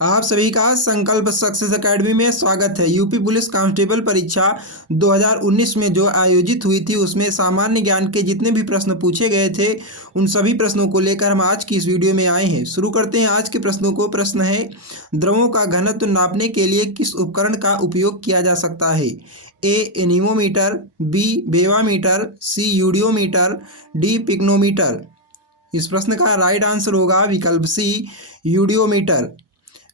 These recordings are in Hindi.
आप सभी का संकल्प सक्सेस एकेडमी में स्वागत है। यूपी पुलिस कांस्टेबल परीक्षा 2019 में जो आयोजित हुई थी उसमें सामान्य ज्ञान के जितने भी प्रश्न पूछे गए थे उन सभी प्रश्नों को लेकर हम आज की इस वीडियो में आए हैं। शुरू करते हैं आज के प्रश्नों को। प्रश्न है, द्रवों का घनत्व नापने के लिए किस उपकरण का उपयोग किया जा सकता है? ए एनीमोमीटर, बी बेवामीटर, सी यूडियोमीटर, डी पिग्नोमीटर। इस प्रश्न का राइट आंसर होगा विकल्प सी यूडियोमीटर।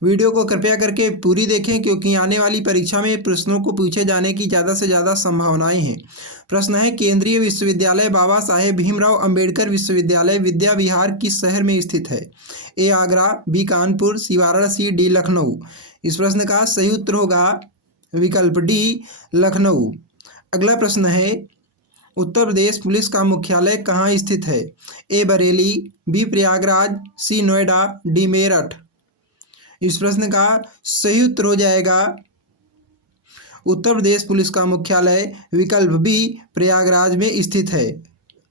वीडियो को कृपया करके पूरी देखें क्योंकि आने वाली परीक्षा में प्रश्नों को पूछे जाने की ज़्यादा से ज़्यादा संभावनाएं हैं। प्रश्न है, केंद्रीय विश्वविद्यालय बाबा साहेब भीमराव अंबेडकर विश्वविद्यालय विद्या विहार किस शहर में स्थित है? ए आगरा, बी कानपुर, सी वाराणसी, डी लखनऊ। इस प्रश्न का सही उत्तर होगा विकल्प डी लखनऊ। अगला प्रश्न है, उत्तर प्रदेश पुलिस का मुख्यालय कहाँ स्थित है? ए बरेली, बी प्रयागराज, सी नोएडा, डी मेरठ। इस प्रश्न का सही उत्तर हो जाएगा उत्तर प्रदेश पुलिस का मुख्यालय विकल्प बी प्रयागराज में स्थित है।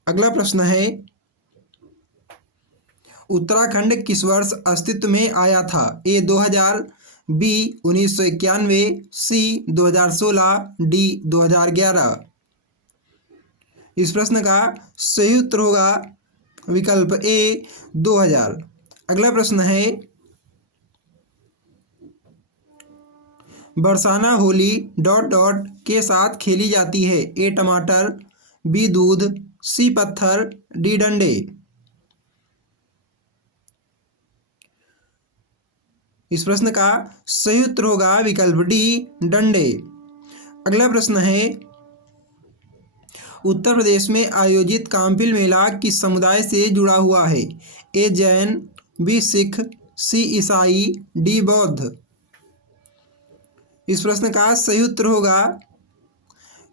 अगला प्रश्न है, उत्तराखंड किस वर्ष अस्तित्व में आया था? ए 2000, बी 1991, सी 2016, डी 2011। इस प्रश्न का सही उत्तर होगा विकल्प ए 2000। अगला प्रश्न है, बरसाना होली के साथ खेली जाती है? ए टमाटर, बी दूध, सी पत्थर, डी डंडे। इस प्रश्न का सही उत्तर होगा विकल्प डी डंडे। अगला प्रश्न है, उत्तर प्रदेश में आयोजित काम्पिल मेला किस समुदाय से जुड़ा हुआ है? ए जैन, बी सिख, सी ईसाई, डी बौद्ध। इस प्रश्न का सही उत्तर होगा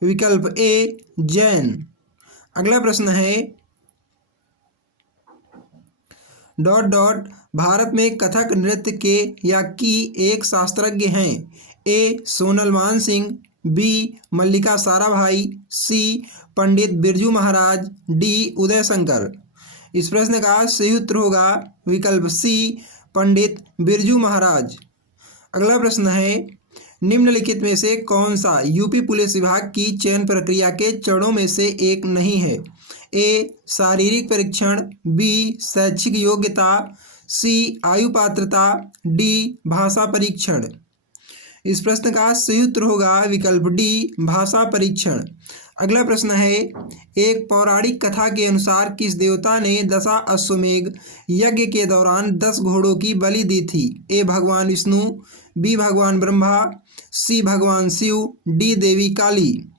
विकल्प ए जैन। अगला प्रश्न है, भारत में कथक नृत्य के या की एक शास्त्रज्ञ हैं? ए सोनल मान सिंह, बी मल्लिका साराभाई, सी पंडित बिरजू महाराज, डी उदय शंकर। इस प्रश्न का सही उत्तर होगा विकल्प सी पंडित बिरजू महाराज। अगला प्रश्न है, निम्नलिखित में से कौन सा यूपी पुलिस विभाग की चयन प्रक्रिया के चरणों में से एक नहीं है? ए शारीरिक परीक्षण, बी शैक्षिक योग्यता, सी आयु पात्रता, डी भाषा परीक्षण। इस प्रश्न का सही उत्तर होगा विकल्प डी भाषा परीक्षण। अगला प्रश्न है, एक पौराणिक कथा के अनुसार किस देवता ने दशा अश्वमेघ यज्ञ के दौरान 10 घोड़ों की बलि दी थी? ए भगवान विष्णु, बी भगवान ब्रह्मा, सी भगवान शिव, डी देवी काली।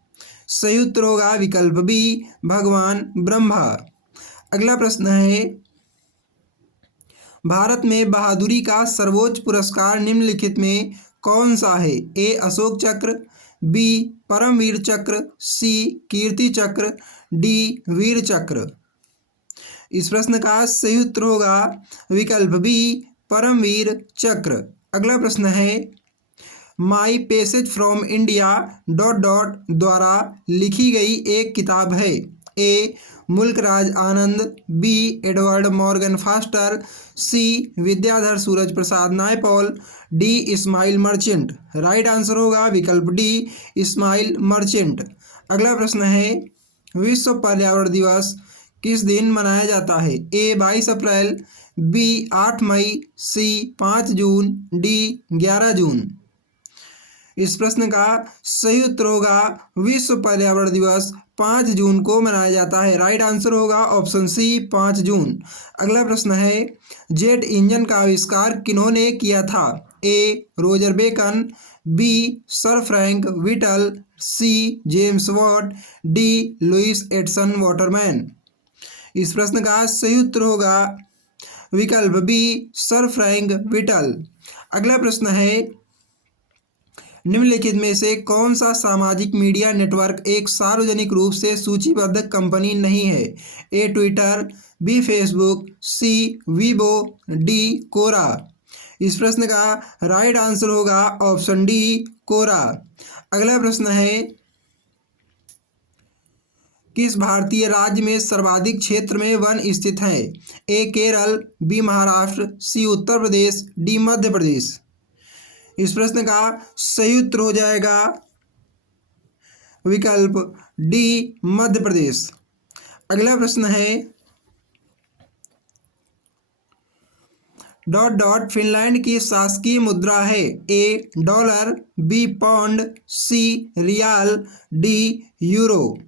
सही उत्तर होगा विकल्प बी भगवान ब्रह्मा। अगला प्रश्न है, भारत में बहादुरी का सर्वोच्च पुरस्कार निम्नलिखित में कौन सा है? ए अशोक चक्र, बी परमवीर चक्र, सी कीर्ति चक्र, डी वीर चक्र। इस प्रश्न का सही उत्तर होगा विकल्प बी परमवीर चक्र। अगला प्रश्न है, माई पैसेज फ्रॉम इंडिया द्वारा लिखी गई एक किताब है? A Mulk Raj Anand, B Edward Morgan Forster, C Vidyadhar Suraj Prasad Naipaul, D Ismail Merchant. Right answer होगा विकल्प डी इस्माइल मर्चेंट। अगला प्रश्न है, विश्व पर्यावरण दिवस किस दिन मनाया जाता है? ए 22 अप्रैल, बी 8 मई, सी 5 जून, डी 11 जून। इस प्रश्न का सही उत्तर होगा विश्व पर्यावरण दिवस 5 जून को मनाया जाता है। राइट आंसर होगा ऑप्शन सी 5 जून। अगला प्रश्न है, जेट इंजन का आविष्कार किन्होंने किया था? A Roger Bacon, B sir Frank Whittle, C James Watt, D Lewis Edison Waterman. इस प्रश्न का सही उत्तर होगा विकल्प बी सर फ्रैंक व्हिटल। अगला प्रश्न है, निम्नलिखित में से कौन सा सामाजिक मीडिया नेटवर्क एक सार्वजनिक रूप से सूचीबद्ध कंपनी नहीं है? A Twitter, B Facebook, C Weibo, D Quora. इस प्रश्न का राइट आंसर होगा ऑप्शन डी कोरा। अगला प्रश्न है, किस भारतीय राज्य में सर्वाधिक क्षेत्र में वन स्थित हैं? ए केरल, बी महाराष्ट्र, सी उत्तर प्रदेश, डी मध्य प्रदेश। इस प्रश्न का सही उत्तर हो जाएगा विकल्प डी मध्य प्रदेश। अगला प्रश्न है डॉट डॉट फिनलैंड की शासकीय मुद्रा है। A dollar, B pound, C riyal, D euro.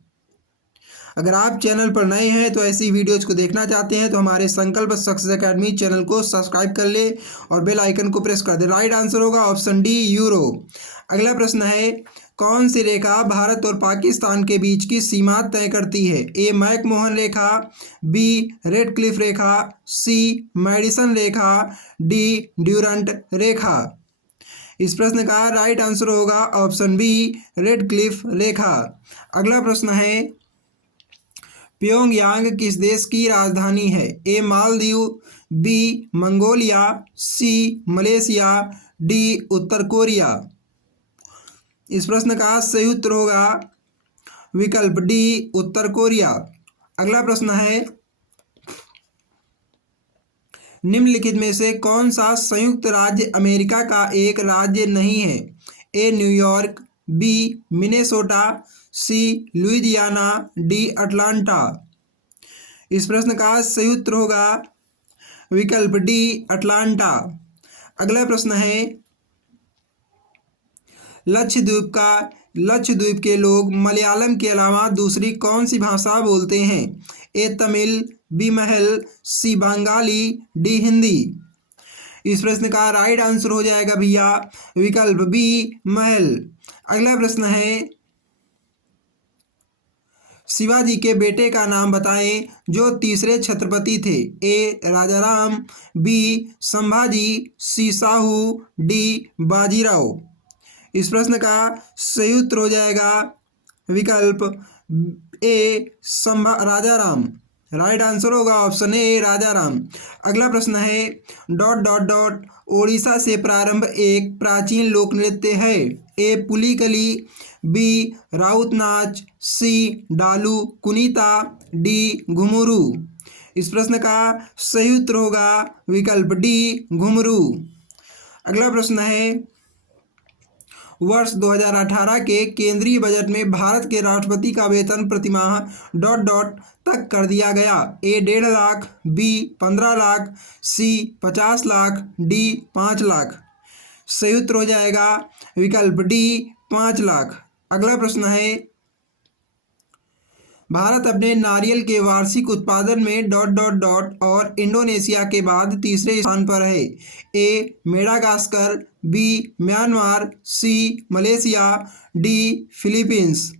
अगर आप चैनल पर नए हैं तो ऐसी वीडियोज को देखना चाहते हैं तो हमारे संकल्प सक्सेस एकेडमी चैनल को सब्सक्राइब कर ले और बेल आइकन को प्रेस कर दे। राइट आंसर होगा ऑप्शन डी यूरो। अगला प्रश्न है कौन सी रेखा भारत और पाकिस्तान के बीच की सीमा तय करती है। ए मैकमोहन रेखा, बी रेड क्लिफ रेखा, सी मैडिसन रेखा, डी ड्यूरंट रेखा। इस प्रश्न का राइट आंसर होगा ऑप्शन बी रेड क्लिफ रेखा। अगला प्रश्न है प्योंगयांग किस देश की राजधानी है। ए मालदीव, बी मंगोलिया, सी मलेशिया, डी उत्तर कोरिया। इस प्रश्न का सही उत्तर होगा विकल्प डी उत्तर कोरिया। अगला प्रश्न है निम्नलिखित में से कौन सा संयुक्त राज्य अमेरिका का एक राज्य नहीं है। ए न्यूयॉर्क, बी मिनेसोटा, सी लुइजियाना, डी अटलांटा। इस प्रश्न का सही उत्तर होगा विकल्प डी अटलांटा। अगला प्रश्न है लक्षद्वीप के लोग मलयालम के अलावा दूसरी कौन सी भाषा बोलते हैं। ए तमिल, बी महल, सी बंगाली, डी हिंदी। इस प्रश्न का राइट आंसर हो जाएगा भैया विकल्प बी महल। अगला प्रश्न है शिवाजी के बेटे का नाम बताएं जो तीसरे छत्रपति थे। ए राजाराम, बी संभाजी, सी साहू, डी बाजीराव। इस प्रश्न का सही उत्तर हो जाएगा विकल्प ए राजाराम। राइट आंसर होगा ऑप्शन ए राजाराम। अगला प्रश्न है डॉट डॉट डॉट ओडिशा से प्रारंभ एक प्राचीन लोक नृत्य है। ए पुलिकली, बी राउत नाच, सी डालू कुनीता, डी घुमुरू। इस प्रश्न का सही उत्तर होगा विकल्प डी घुमरू। अगला प्रश्न है वर्ष 2018 के केंद्रीय बजट में भारत के राष्ट्रपति का वेतन प्रतिमाह डॉट डॉट तक कर दिया गया। ए 1.5 लाख, बी 15 लाख, सी 50 लाख, डी 5 लाख। सही उत्तर हो जाएगा विकल्प डी 5 लाख। अगला प्रश्न है भारत अपने नारियल के वार्षिक उत्पादन में डॉट डॉट डॉट और इंडोनेशिया के बाद तीसरे स्थान पर है। ए मेडागास्कर, बी म्यांमार, सी मलेशिया, डी फिलीपींस।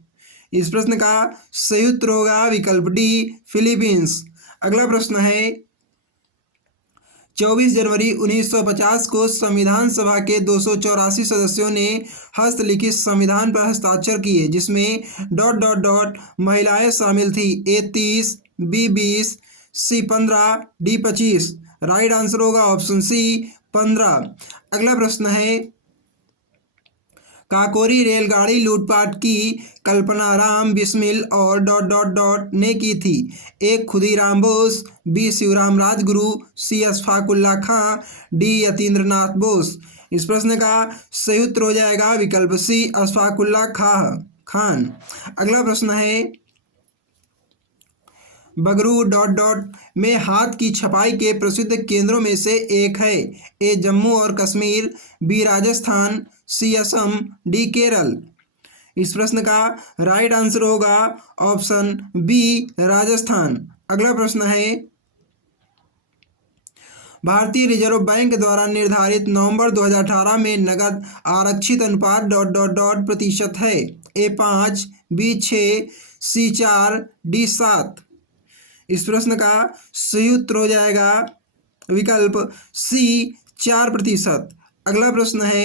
इस प्रश्न का सही उत्तर होगा विकल्प डी फिलीपींस। अगला प्रश्न है 24 जनवरी 1950 को संविधान सभा के 284 सदस्यों ने हस्तलिखित संविधान पर हस्ताक्षर किए जिसमें डॉट डॉट डॉट महिलाएं शामिल थी। ए 30, बी 20, सी 15, डी 25। राइट आंसर होगा ऑप्शन सी 15। अगला प्रश्न है काकोरी रेलगाड़ी लूटपाट की कल्पना राम बिस्मिल और डॉट डॉट डॉट ने की थी। ए खुदीराम बोस, बी शिवराम राजगुरु, सी अशफाकुल्ला खां, डी यतीन्द्रनाथ बोस। इस प्रश्न का सही उत्तर हो जाएगा विकल्प सी अशफाकुल्ला खान। अगला प्रश्न है बगरू डॉट डॉट में हाथ की छपाई के प्रसिद्ध केंद्रों में से एक है। ए जम्मू और कश्मीर, बी राजस्थान, सी असम, डी केरल। इस प्रश्न का राइट आंसर होगा ऑप्शन बी राजस्थान। अगला प्रश्न है भारतीय रिजर्व बैंक द्वारा निर्धारित नवंबर 2018 में नकद आरक्षित अनुपात डॉट डॉट डॉट प्रतिशत है। ए 5, बी 6, सी 4, डी 7। इस प्रश्न का सही उत्तर हो जाएगा विकल्प सी 4%। अगला प्रश्न है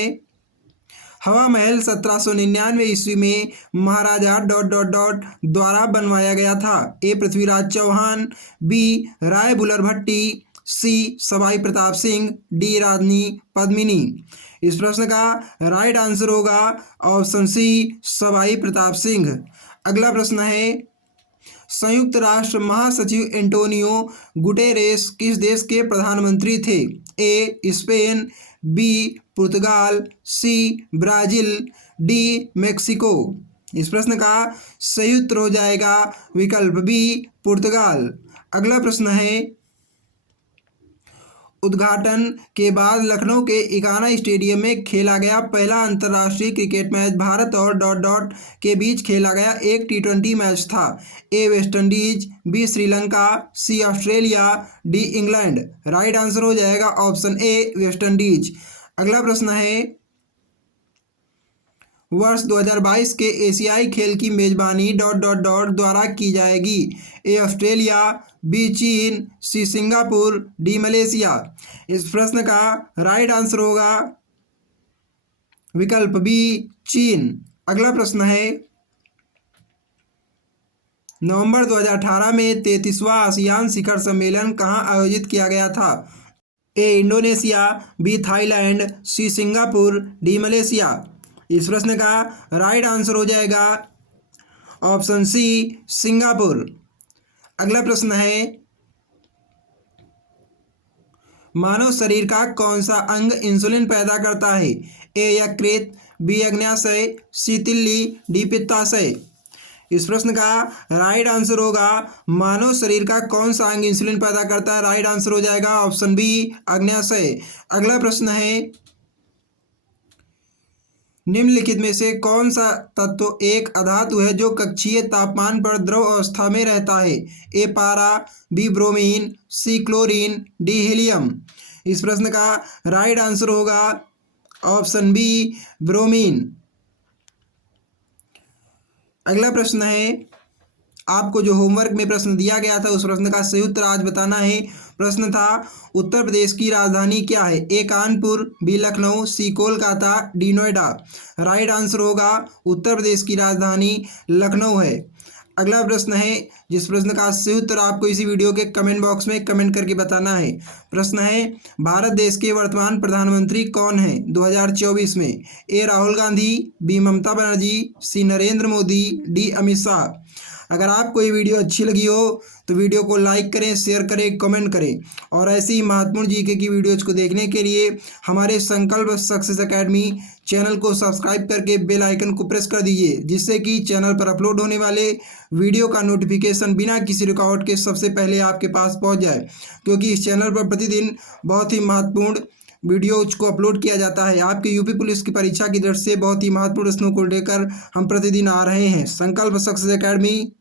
हवा महल 1799 ईस्वी में महाराजा डॉट डॉट डॉट द्वारा बनवाया गया था। ए पृथ्वीराज चौहान, बी राय बुलर भट्टी, सी सवाई प्रताप सिंह, डी रानी पद्मिनी। इस प्रश्न का राइट आंसर होगा ऑप्शन सी सवाई प्रताप सिंह। अगला प्रश्न है संयुक्त राष्ट्र महासचिव एंटोनियो गुटेरेस किस देश के प्रधानमंत्री थे। ए स्पेन, बी पुर्तगाल, सी ब्राज़ील, डी मेक्सिको। इस प्रश्न का सही उत्तर हो जाएगा विकल्प बी पुर्तगाल। अगला प्रश्न है, उद्घाटन के बाद लखनऊ के इकाना स्टेडियम में खेला गया पहला अंतर्राष्ट्रीय क्रिकेट मैच भारत और डॉट डॉट के बीच खेला गया एक टी20 मैच था। A West Indies, B Sri Lanka, C Australia, D England. Right answer हो जाएगा ऑप्शन ए वेस्टइंडीज। अगला प्रश्न है, वर्ष 2022 के एशियाई खेल की मेजबानी डॉट डॉट डॉट द्वारा की जाएगी। ए ऑस्ट्रेलिया, बी चीन, सी सिंगापुर, डी मलेशिया। इस प्रश्न का राइट आंसर होगा विकल्प बी चीन। अगला प्रश्न है, नवंबर 2018 में 33वां आसियान शिखर सम्मेलन कहाँ आयोजित किया गया था। A Indonesia, B Thailand, C Singapore, D Malaysia. इस प्रश्न का राइट आंसर हो जाएगा ऑप्शन सी सिंगापुर। अगला प्रश्न है, मानव शरीर का कौन सा अंग इंसुलिन पैदा करता है। ए यकृत, बी अग्न्याशय, सी तिल्ली, डी पित्ताशय। इस प्रश्न का राइट आंसर होगा मानव शरीर का कौन सा अंग इंसुलिन पैदा करता है। राइट आंसर हो जाएगा ऑप्शन बी अग्न्याशय। अगला प्रश्न है, निम्नलिखित में से कौन सा तत्व एक अधातु है जो कक्षीय तापमान पर द्रव अवस्था में रहता है। ए पारा, बी ब्रोमीन, सी क्लोरीन, डी हीलियम। इस प्रश्न का राइट आंसर होगा ऑप्शन बी ब्रोमीन। अगला प्रश्न है, आपको जो होमवर्क में प्रश्न दिया गया था उस प्रश्न का सही उत्तर आज बताना है। प्रश्न था, उत्तर प्रदेश की राजधानी क्या है। A Kanpur, B Lucknow, C Kolkata, D Noida. Right answer होगा उत्तर प्रदेश की राजधानी लखनऊ है। अगला प्रश्न है, जिस प्रश्न का सही उत्तर आपको इसी वीडियो के कमेंट बॉक्स में कमेंट करके बताना है। प्रश्न है, भारत देश के वर्तमान प्रधानमंत्री कौन हैं 2024 में। ए राहुल गांधी, बी ममता बनर्जी, सी नरेंद्र मोदी, डी अमित शाह। अगर आपको ये वीडियो अच्छी लगी हो तो वीडियो को लाइक करें, शेयर करें, कमेंट करें और ऐसी ही महत्वपूर्ण जीके की वीडियोज़ को देखने के लिए हमारे संकल्प सक्सेस एकेडमी चैनल को सब्सक्राइब करके बेल आइकन को प्रेस कर दीजिए, जिससे कि चैनल पर अपलोड होने वाले वीडियो का नोटिफिकेशन बिना किसी रुकावट के सबसे पहले आपके पास पहुंच जाए, क्योंकि इस चैनल पर प्रतिदिन बहुत ही महत्वपूर्ण वीडियोज को अपलोड किया जाता है। आपके यूपी पुलिस की परीक्षा की दृष्टि से बहुत ही महत्वपूर्ण प्रश्नों को लेकर हम प्रतिदिन आ रहे हैं। संकल्प सक्सेस एकेडमी